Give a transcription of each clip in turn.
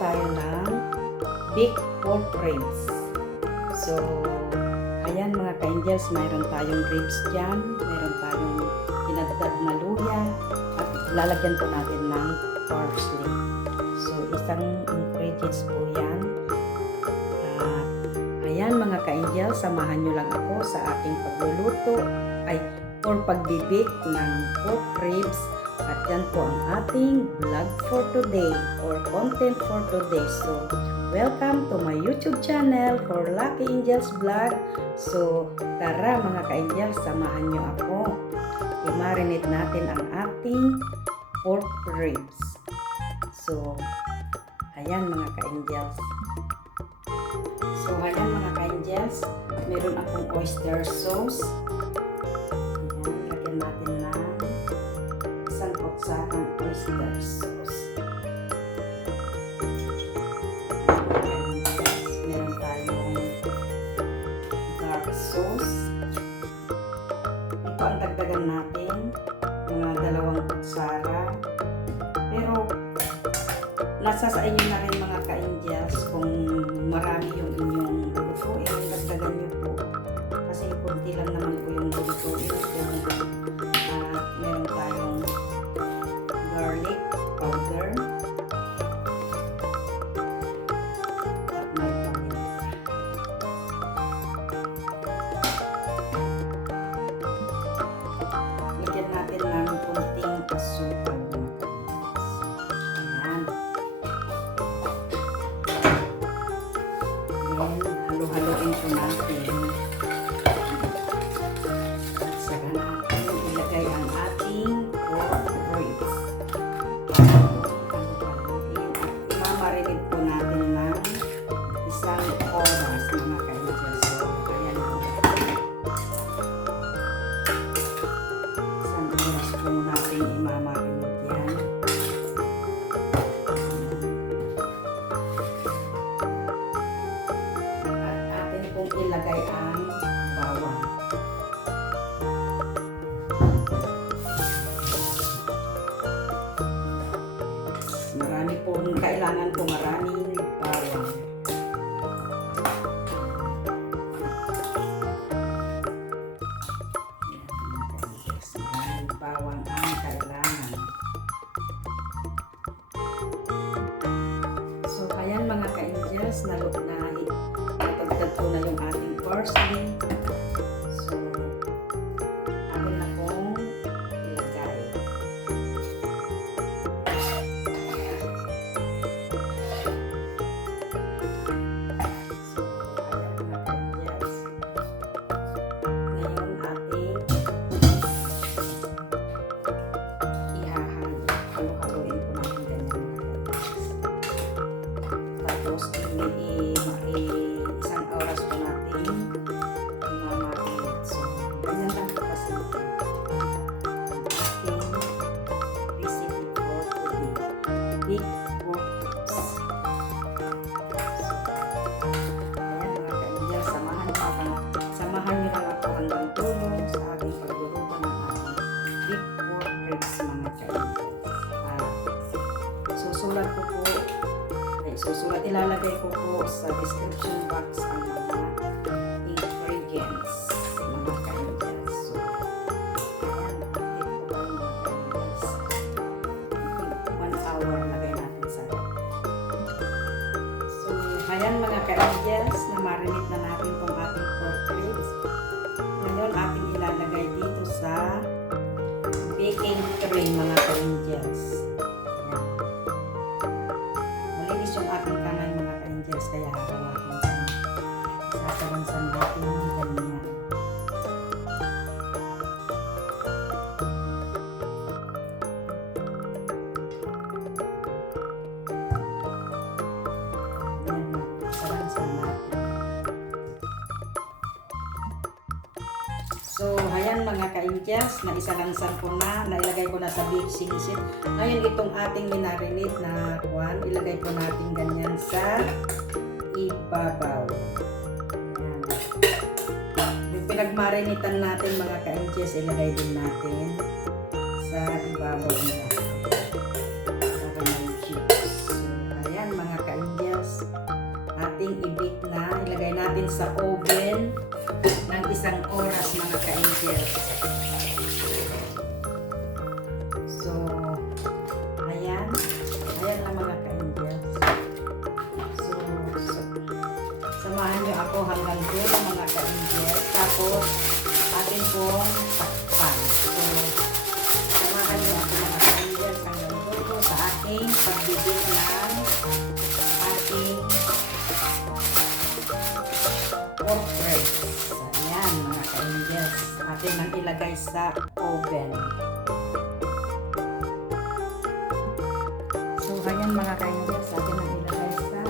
tayo ng big pork ribs. So, ayan mga ka-angels, mayroon tayong ribs dyan, mayroon tayong dinagdag na luya, at lalagyan po natin ng parsley. So, isang ingredients po yan. Ayan mga ka-angels, samahan nyo lang ako sa ating pagluluto or pagbibig ng pork ribs. At yan po ang ating vlog for today or content for today. So, welcome to my YouTube channel for Lucky Angels Vlog. So, tara mga ka-angels, samahan nyo ako. I-marinate natin ang ating pork ribs. So, ayan mga ka-angels. So, ayan mga ka-angels, meron akong oyster sauce. Ayan, lagyan natin ng isang kutsarang oyster sauce. Meron tayong dark sauce. Ito ang dagdagan natin, mga 2 kutsara. Pero, nasa sa inyo na rin mga ka-angels kung marami yung inyong lulutuin, dagdagan nyo po. Kasi kunti lang naman po yung lulutuin. Meron tayong garlic powder at may paminta. Lagyan natin ng kunting asukal. Halo-haloin po natin. Saka natin ilagay ang ating pork ribs. Imamarinate po natin ng 1 oras mga ka-angels. So, ayan na. 1 oras po natin imamarinate yan. Ilagay ang bawang. Marami po, kailangan po maraming bawang. Maraming bawang ang kailangan. So, ayan mga ka-angels, natagdag ko na yung ating parsley. So, akin na pong ilagay. So, ayan mga ka-angels. Ngayon ating halo-haloin po natin ganyan. Tapos, isang oras po natin imamarinate. So, ganyan lang po kasi ating recipe for today. Big pork ribs. So, ayan mga ka-angels, samahan nyo lang ako hanggang dulo sa ating pagluluto ng ating big pork ribs mga ka-angels. Ilalagay ko po sa description box ang mga ingredients mga ka-angels. So, ayan, natin po ang mga ka-angels. 1 hour lagay natin sa So, ayan mga ka-angels, na-marinate na natin itong ating pork ribs. Ngayon, ating ilalagay dito sa baking tray mga ka-angels. Yung ating kanay mga ka-angels, kaya hawakin sasabansan natin ganyan. Sabansan natin. So, ayan mga ka-angels, naisalansan ko na, nailagay ko na sa beef sinisit. Ngayon, itong ating minarinate na kuwan, ilagay po natin ganyan sa ibabaw. Ayan. Yung pinagmarinitan natin mga ka-angels, ilagay din natin sa ibabaw nila. Para may chips. So, ayan mga ka natin sa oven ng 1 oras mga ka-angels. So, ayan. Ayan na mga ka-angels. So, samahan nyo ako hanggang dulo mga ka-angels. Tapos, atin pong takpan. So, samahan nyo ako mga ka-angels hanggang dulo sa ating pagbibig ng ating pork ribs. So, ayan mga ka-angels. Atin nang ilagay sa oven. So, ayan mga ka-angels. Atin nang ilagay sa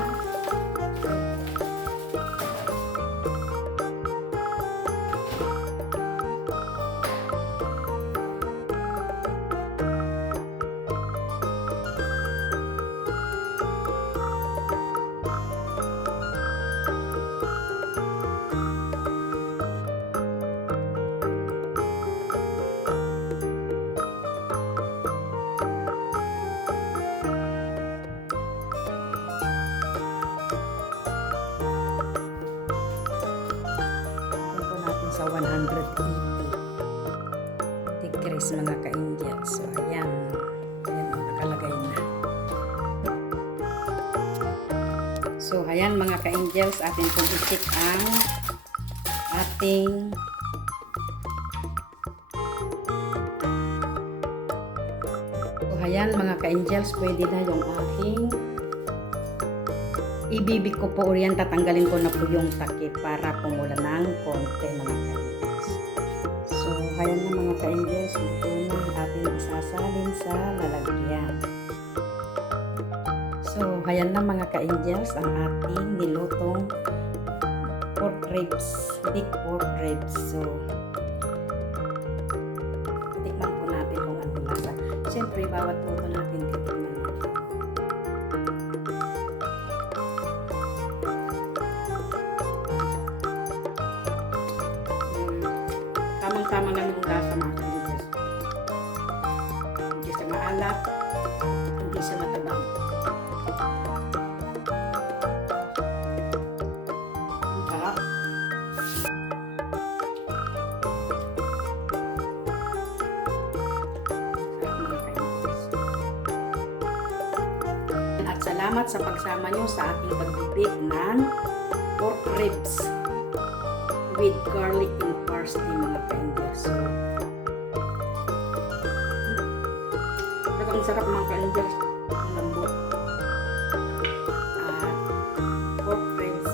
sa 180 degrees mga ka-angels. So, ayan. Ayan, nakalagay na. So, ayan mga ka-angels, atin pong i-check ang ating so, ayan mga ka-angels, pwede na yung ating ibibig ko po yan, tatanggalin ko na po yung takip para pumula ng konti mga ka-angels. So, ayan na mga ka-angels, ito na atin isasalin sa lalagyan. So, ayan na mga ka-angels, ang ating nilutong pork ribs, big pork ribs. So, tikman po natin kung ano lasa. Siyempre, bawat luto natin titikman natin. Tamang-tama lang yung lasa mga ka-angels. Hindi siya maalat, hindi siya matabang. Ang sarap. Sarap mga ka-angels. At salamat sa pagsama nyo sa ating pagbibig ng pork ribs with garlic and parsley mga ka-angels. So, ang sarap mga ka-angels, ang lambot. At pork ribs,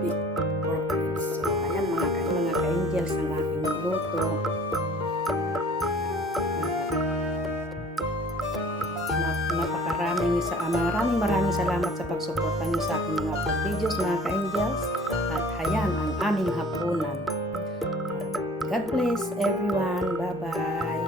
big pork ribs. So, ayan mga ka-angels ang ating luto. Maraming salamat sa pagsuporta nyo sa aking mga videos mga ka-angels. At ayan ang aming hapunan. God bless everyone. Bye-bye.